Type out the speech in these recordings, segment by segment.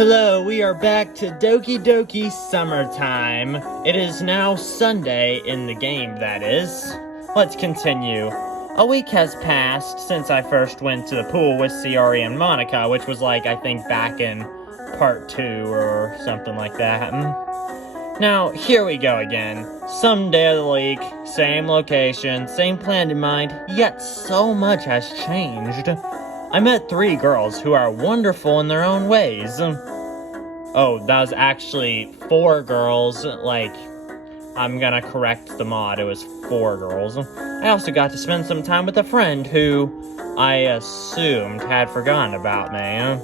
Hello, we are back to Doki Doki Summertime. It is now Sunday in the game, that is. Let's continue. A week has passed since I first went to the pool with Ciori and Monica, which was like, I think, back in part 2 or something like that. Now, here we go again. Some day of the week, same location, same plan in mind, yet so much has changed. I met 3 girls who are wonderful in their own ways. Oh, that was actually 4 girls. Like, I'm gonna correct the mod. It was 4 girls. I also got to spend some time with a friend who I assumed had forgotten about me.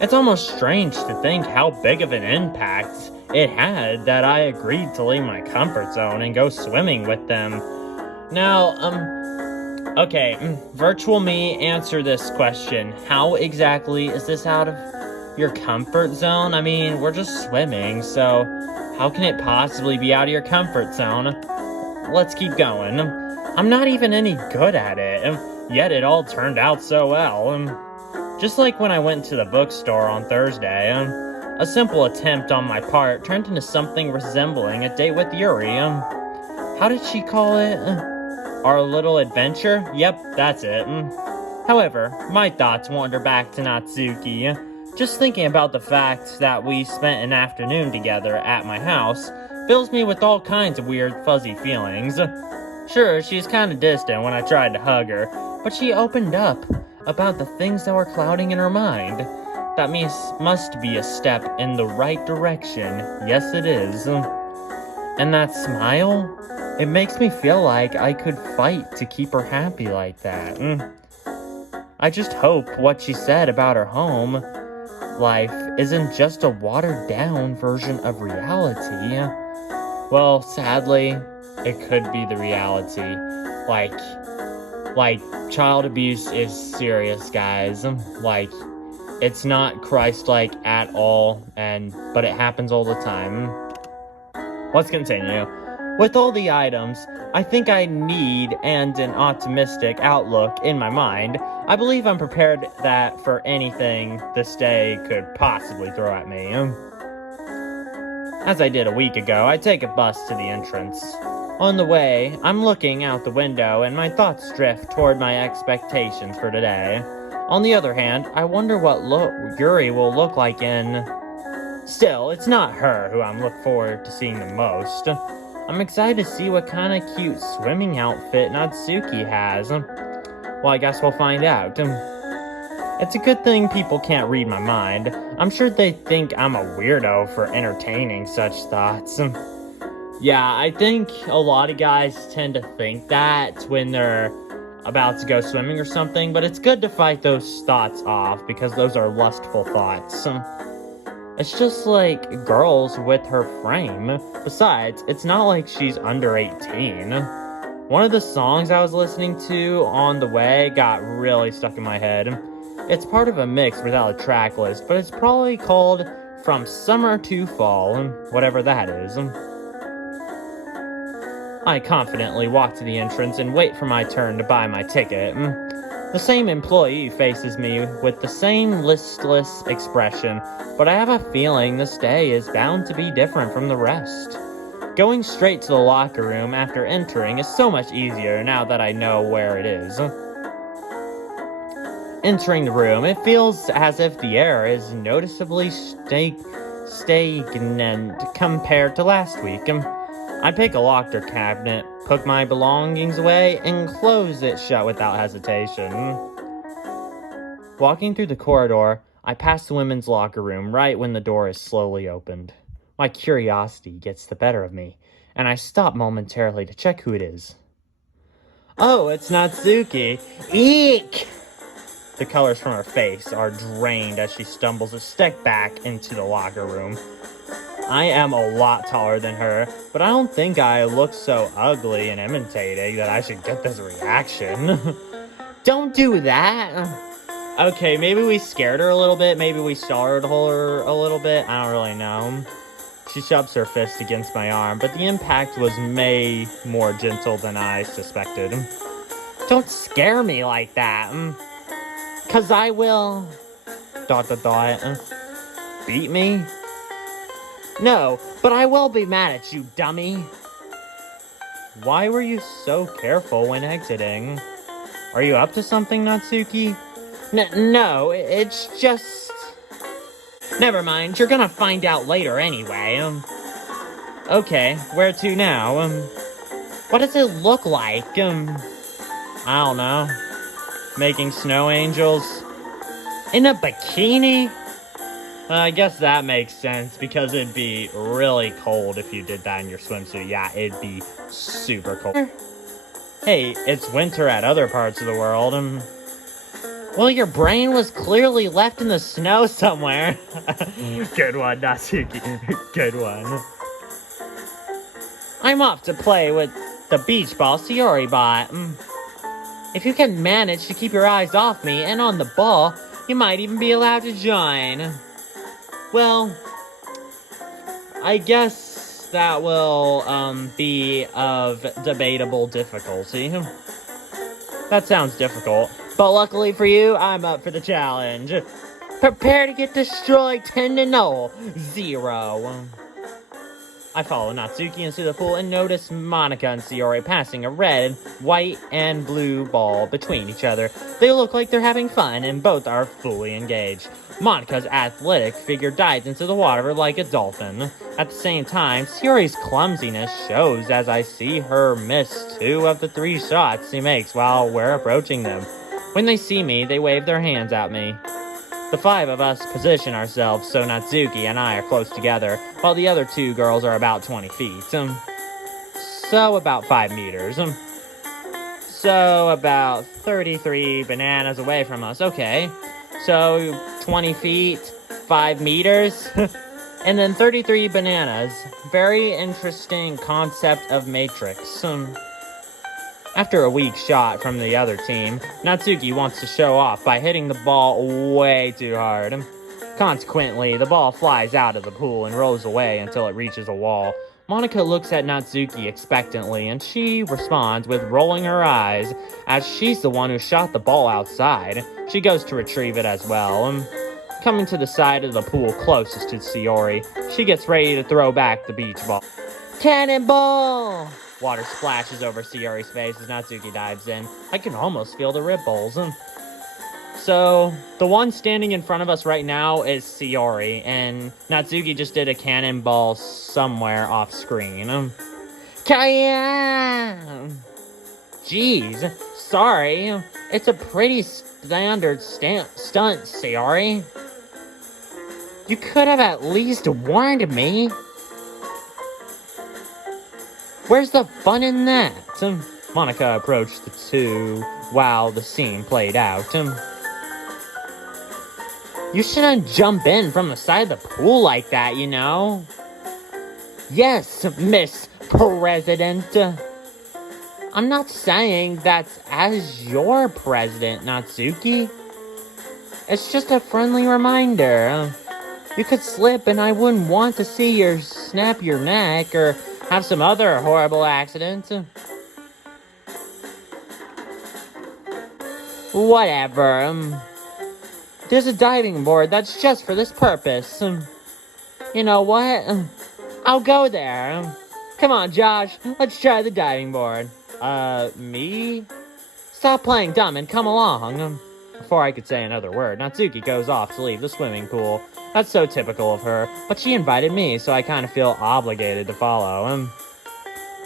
It's almost strange to think how big of an impact it had that I agreed to leave my comfort zone and go swimming with them. Now, okay, virtual me, answer this question. How exactly is this out of your comfort zone? I mean, we're just swimming, so how can it possibly be out of your comfort zone? Let's keep going. I'm not even any good at it, yet it all turned out so well. Just like when I went to the bookstore on Thursday, a simple attempt on my part turned into something resembling a date with Yuri. How did she call it? Our little adventure? Yep, that's it. However, my thoughts wander back to Natsuki. Just thinking about the fact that we spent an afternoon together at my house fills me with all kinds of weird, fuzzy feelings. Sure, she's kinda distant when I tried to hug her, but she opened up about the things that were clouding in her mind. That must be a step in the right direction. Yes, it is. And that smile? It makes me feel like I could fight to keep her happy like that. I just hope what she said about her home life isn't just a watered-down version of reality. Well, sadly, it could be the reality. Like, child abuse is serious, guys. Like, it's not Christ-like at all, but it happens all the time. Let's continue. With all the items, I think I need and an optimistic outlook in my mind. I believe I'm prepared that for anything this day could possibly throw at me. As I did a week ago, I take a bus to the entrance. On the way, I'm looking out the window and my thoughts drift toward my expectations for today. On the other hand, I wonder what Yuri will look like in... Still, it's not her who I'm looking forward to seeing the most. I'm excited to see what kind of cute swimming outfit Natsuki has. Well, I guess we'll find out. It's a good thing people can't read my mind. I'm sure they think I'm a weirdo for entertaining such thoughts. Yeah, I think a lot of guys tend to think that when they're about to go swimming or something, but it's good to fight those thoughts off because those are lustful thoughts. It's just like girls with her frame. Besides, it's not like she's under 18. One of the songs I was listening to on the way got really stuck in my head. It's part of a mix without a track list, but it's probably called From Summer to Fall, whatever that is. I confidently walk to the entrance and wait for my turn to buy my ticket. The same employee faces me with the same listless expression, but I have a feeling this day is bound to be different from the rest. Going straight to the locker room after entering is so much easier now that I know where it is. Entering the room, it feels as if the air is noticeably stagnant compared to last week. I pick a locker cabinet, put my belongings away, and close it shut without hesitation. Walking through the corridor, I pass the women's locker room right when the door is slowly opened. My curiosity gets the better of me, and I stop momentarily to check who it is. Oh, it's Natsuki! Eek! The colors from her face are drained as she stumbles a step back into the locker room. I am a lot taller than her, but I don't think I look so ugly and imitating that I should get this reaction. Don't do that! Okay, maybe we scared her a little bit, maybe we startled her a little bit, I don't really know. She shoves her fist against my arm, but the impact was more gentle than I suspected. Don't scare me like that, 'cause I will... ... beat me? No, but I will be mad at you, dummy. Why were you so careful when exiting? Are you up to something, Natsuki? No, it's just... Never mind, you're gonna find out later anyway. Okay, where to now? What does it look like? I don't know. Making snow angels? In a bikini? I guess that makes sense, because it'd be really cold if you did that in your swimsuit. Yeah, it'd be super cold. Hey, it's winter at other parts of the world. Well, your brain was clearly left in the snow somewhere. Good one, Natsuki. Good one. I'm off to play with the beach ball Sayori bought. If you can manage to keep your eyes off me and on the ball, you might even be allowed to join. Well, I guess that will, be of debatable difficulty. That sounds difficult. But luckily for you, I'm up for the challenge. Prepare to get destroyed 10-0. I follow Natsuki into the pool and notice Monica and Sayori passing a red, white, and blue ball between each other. They look like they're having fun, and both are fully engaged. Monica's athletic figure dives into the water like a dolphin. At the same time, Sayori's clumsiness shows as I see her miss 2 of the 3 shots she makes while we're approaching them. When they see me, they wave their hands at me. The 5 of us position ourselves so Natsuki and I are close together, while the other 2 girls are about 20 feet. So about 5 meters. So about 33 bananas away from us. Okay, so 20 feet, 5 meters, and then 33 bananas. Very interesting concept of Matrix. After a weak shot from the other team, Natsuki wants to show off by hitting the ball way too hard. Consequently, the ball flies out of the pool and rolls away until it reaches a wall. Monica looks at Natsuki expectantly, and she responds with rolling her eyes, as she's the one who shot the ball outside. She goes to retrieve it as well. Coming to the side of the pool closest to Sayori, she gets ready to throw back the beach ball. Cannonball! Water splashes over Sayori's face as Natsuki dives in. I can almost feel the ripples. So, the one standing in front of us right now is Sayori, and Natsuki just did a cannonball somewhere off screen. Jeez, sorry. It's a pretty standard stunt, Sayori. You could have at least warned me. Where's the fun in that? Monica approached the 2 while the scene played out. You shouldn't jump in from the side of the pool like that, you know? Yes, Miss President. I'm not saying that's as your president, Natsuki. It's just a friendly reminder. You could slip and I wouldn't want to see you snap your neck or have some other horrible accident. Whatever. There's a diving board that's just for this purpose. You know what? I'll go there. Come on, Josh. Let's try the diving board. Me? Stop playing dumb and come along. Before I could say another word, Natsuki goes off to leave the swimming pool. That's so typical of her, but she invited me, so I kind of feel obligated to follow.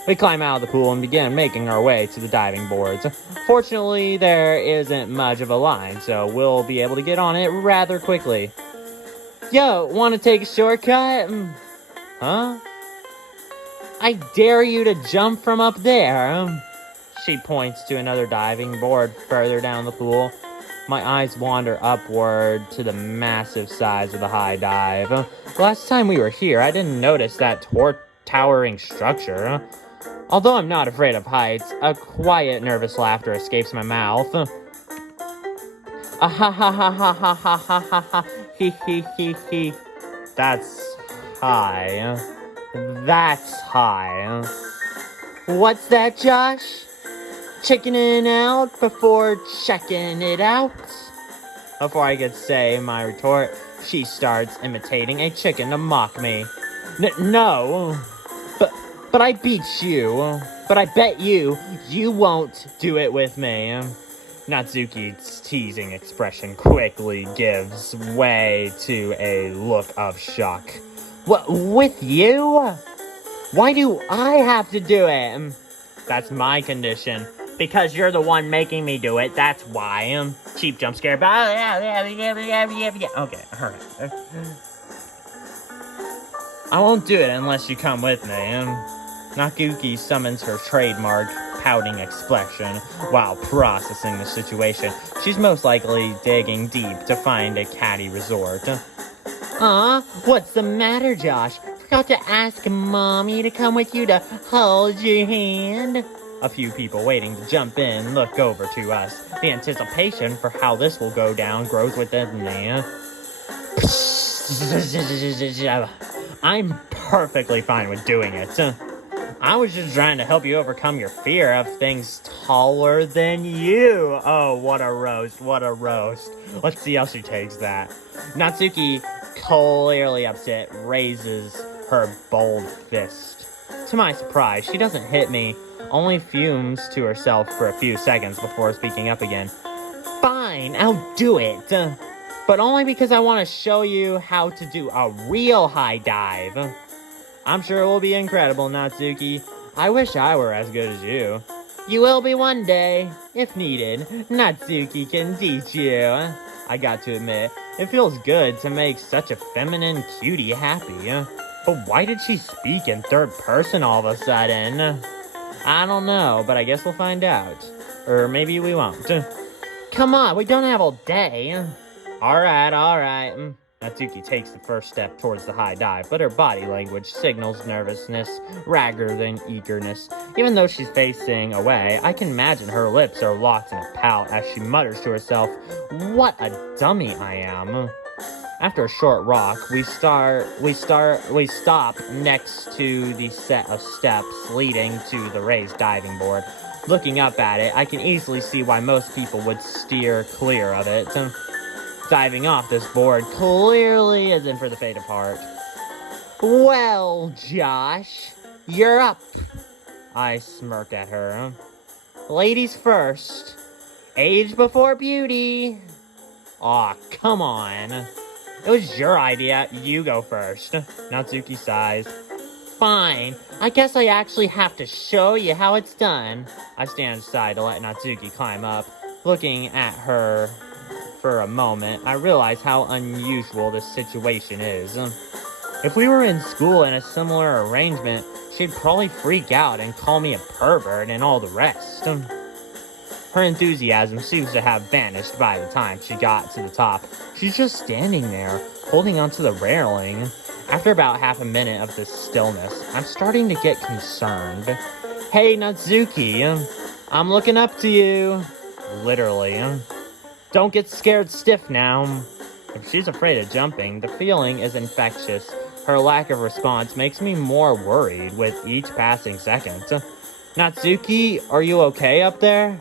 We climb out of the pool and begin making our way to the diving boards. Fortunately, there isn't much of a line, so we'll be able to get on it rather quickly. Yo, want to take a shortcut? Huh? I dare you to jump from up there. She points to another diving board further down the pool. My eyes wander upward to the massive size of the high dive. Last time we were here, I didn't notice that towering structure. Although I'm not afraid of heights, a quiet, nervous laughter escapes my mouth. Ah ha ha ha ha ha ha ha ha ha he he he he. That's high. That's high. What's that, Josh? Checking it out before checking it out? Before I could say my retort, she starts imitating a chicken to mock me. No, but I beat you. But I bet you won't do it with me. Natsuki's teasing expression quickly gives way to a look of shock. What, with you? Why do I have to do it? That's my condition. Because you're the one making me do it, that's why. Cheap jump scare. Okay, alright. I won't do it unless you come with me. Natsuki summons her trademark pouting expression while processing the situation. She's most likely digging deep to find a catty resort. What's the matter, Josh? Forgot to ask Mommy to come with you to hold your hand? A few people waiting to jump in look over to us. The anticipation for how this will go down grows within me. I'm perfectly fine with doing it. I was just trying to help you overcome your fear of things taller than you. Oh, what a roast, what a roast. Let's see how she takes that. Natsuki, clearly upset, raises her bold fist. To my surprise, she doesn't hit me, only fumes to herself for a few seconds before speaking up again. Fine, I'll do it. But only because I want to show you how to do a real high dive. I'm sure it will be incredible, Natsuki. I wish I were as good as you. You will be one day, if needed. Natsuki can teach you. I got to admit, it feels good to make such a feminine cutie happy. But why did she speak in third person all of a sudden? I don't know, but I guess we'll find out. Or maybe we won't. Come on, we don't have all day. Alright. Natsuki takes the first step towards the high dive, but her body language signals nervousness rather than eagerness. Even though she's facing away, I can imagine her lips are locked in a pout as she mutters to herself, "What a dummy I am." After a short rock, we stop next to the set of steps leading to the raised diving board. Looking up at it, I can easily see why most people would steer clear of it. Diving off this board clearly isn't for the faint of heart. Well, Josh, you're up. I smirked at her. Ladies first. Age before beauty. Aw, come on. It was your idea. You go first. Natsuki sighs. Fine. I guess I actually have to show you how it's done. I stand aside to let Natsuki climb up. Looking at her for a moment, I realize how unusual this situation is. If we were in school in a similar arrangement, she'd probably freak out and call me a pervert and all the rest. Her enthusiasm seems to have vanished by the time she got to the top. She's just standing there, holding onto the railing. After about half a minute of this stillness, I'm starting to get concerned. Hey, Natsuki, I'm looking up to you. Literally. Don't get scared stiff now. If she's afraid of jumping, the feeling is infectious. Her lack of response makes me more worried with each passing second. Natsuki, are you okay up there?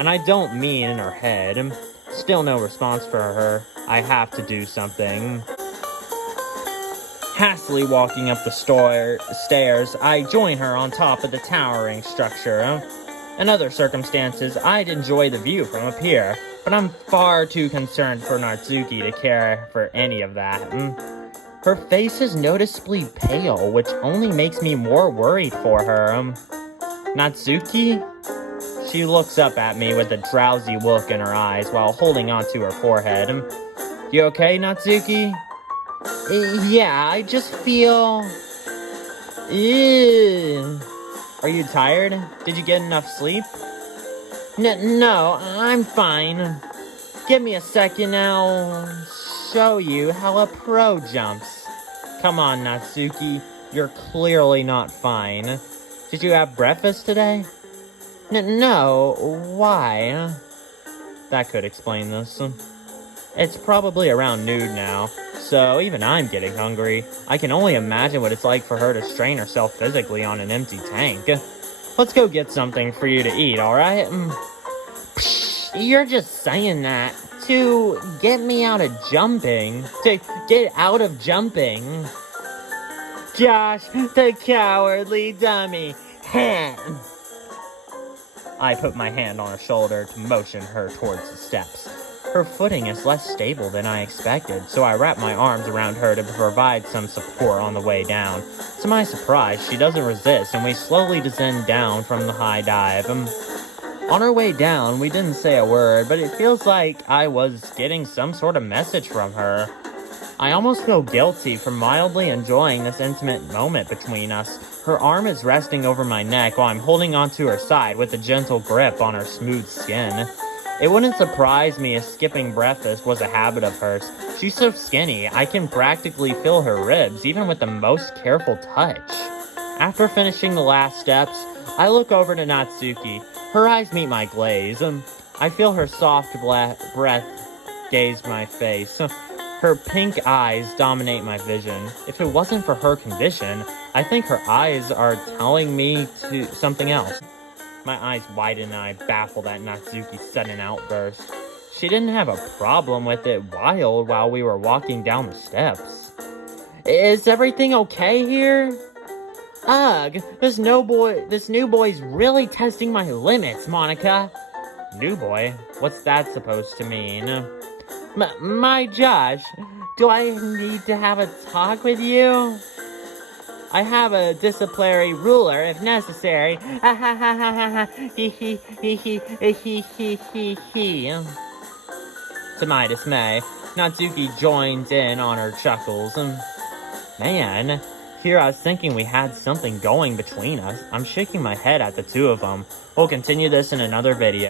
And I don't mean in her head. Still no response for her. I have to do something. Hastily walking up the stairs, I join her on top of the towering structure. In other circumstances, I'd enjoy the view from up here, but I'm far too concerned for Natsuki to care for any of that. Her face is noticeably pale, which only makes me more worried for her. Natsuki? She looks up at me with a drowsy look in her eyes while holding onto her forehead. You okay, Natsuki? Yeah, I just feel... Ew. Are you tired? Did you get enough sleep? No, I'm fine. Give me a second, I'll show you how a pro jumps. Come on, Natsuki. You're clearly not fine. Did you have breakfast today? No, why? That could explain this. It's probably around noon now, so even I'm getting hungry. I can only imagine what it's like for her to strain herself physically on an empty tank. Let's go get something for you to eat, alright? You're just saying that to get me out of jumping. To get out of jumping. Josh, the cowardly dummy. I put my hand on her shoulder to motion her towards the steps. Her footing is less stable than I expected, so I wrap my arms around her to provide some support on the way down. To my surprise, she doesn't resist, and we slowly descend down from the high dive. On our way down, we didn't say a word, but it feels like I was getting some sort of message from her. I almost feel guilty for mildly enjoying this intimate moment between us. Her arm is resting over my neck while I'm holding onto her side with a gentle grip on her smooth skin. It wouldn't surprise me if skipping breakfast was a habit of hers. She's so skinny, I can practically feel her ribs, even with the most careful touch. After finishing the last steps, I look over to Natsuki. Her eyes meet my glaze. I feel her soft breath gaze my face. Her pink eyes dominate my vision. If it wasn't for her condition, I think her eyes are telling me to something else. My eyes widen and I baffled at Natsuki's sudden outburst. She didn't have a problem with it while we were walking down the steps. Is everything okay here? Ugh, this new boy's really testing my limits, Monica. New boy? What's that supposed to mean? My Josh, do I need to have a talk with you? I have a disciplinary ruler if necessary. Ha ha ha ha ha ha. He he he he he he he he. To my dismay, Natsuki joins in on her chuckles. Man, here I was thinking we had something going between us. I'm shaking my head at the two of them. We'll continue this in another video.